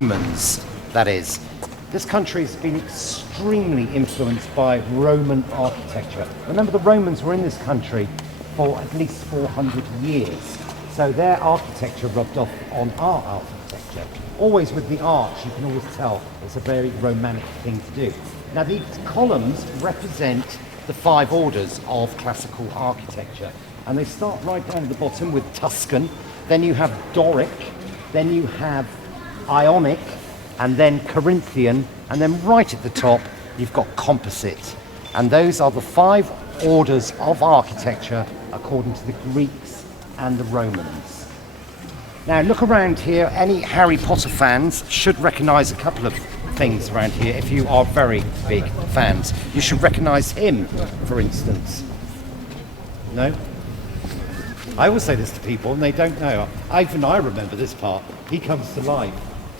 Romans, that is. This country has been extremely influenced by Roman architecture. Remember, the Romans were in this country for at least 400 years. So their architecture rubbed off on our architecture. Always with the arch, you can always tell it's a very romantic thing to do. Now, these columns represent the 5 orders of classical architecture. And they start right down at the bottom with Tuscan, then you have Doric, then you have Ionic, and then Corinthian, and then right at the top, you've got Composite. And those are the 5 orders of architecture according to the Greeks and the Romans. Now look around here, any Harry Potter fans should recognize a couple of things around here if you are very big fans. You should recognize him, for instance. No? I always say this to people and they don't know. Even I remember this part. He comes to life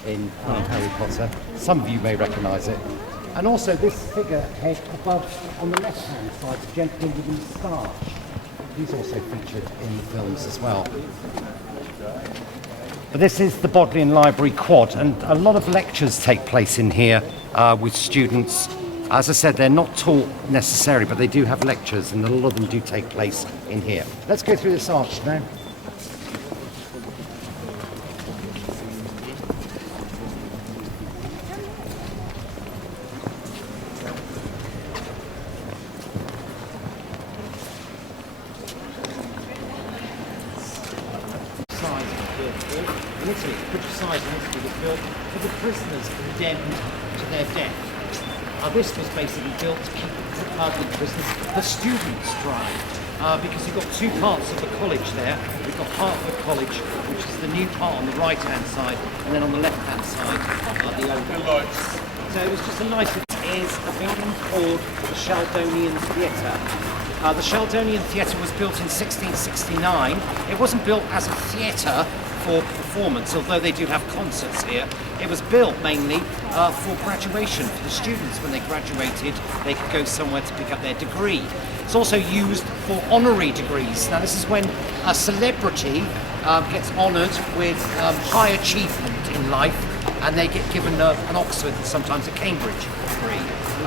in Harry Potter. Some of you may recognise it. And also this figurehead above on the left-hand side, the gentleman with the moustache. He's also featured in the films as well. But this is the Bodleian Library Quad, and a lot of lectures take place in here with students. As I said, they're not taught necessarily, but they do have lectures, and a lot of them do take place in here. Let's go through this arch now. In Italy, British-sized in Italy was built for the prisoners condemned to their death. This was basically built to keep the prisoners, the students dry, because you've got 2 parts of the college there. We've got Hertford College, which is the new part on the right-hand side, and then on the left-hand side the old lights. So it was just a nice. It is a building called the Sheldonian Theatre. The Sheldonian Theatre was built in 1669. It wasn't built as a theatre for performance, although they do have concerts here. It was built mainly for graduation. For the students, when they graduated, they could go somewhere to pick up their degree. It's also used for honorary degrees. Now, this is when a celebrity gets honoured with high achievement in life, and they get given an Oxford and sometimes a Cambridge degree.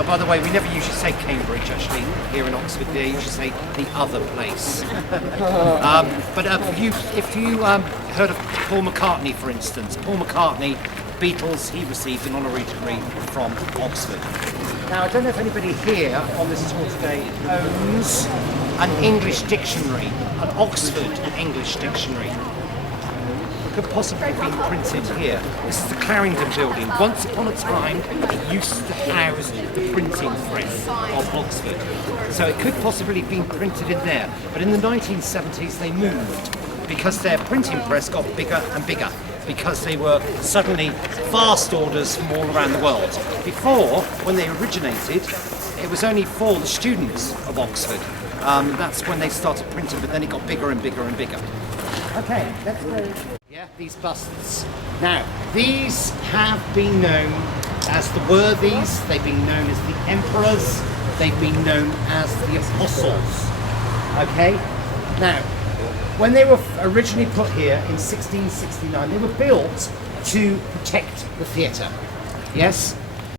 By the way, we never usually say Cambridge, actually, here in Oxford. They usually say the other place. But if you heard of Paul McCartney, for instance, Paul McCartney, Beatles, he received an honorary degree from Oxford. Now, I don't know if anybody here on this tour today owns an English dictionary, an Oxford English dictionary. Could possibly be printed here. This is the Clarendon building. Once upon a time, it used to house the printing press of Oxford. So it could possibly have been printed in there. But in the 1970s, they moved because their printing press got bigger and bigger, because they were suddenly fast orders from all around the world. Before, when they originated, it was only for the students of Oxford. That's when they started printing, but then it got bigger and bigger and bigger. Okay, let's go. Yeah, these busts. Now, these have been known as the worthies, they've been known as the emperors, they've been known as the apostles. Okay? Now, when they were originally put here in 1669, they were built to protect the theatre. Yes?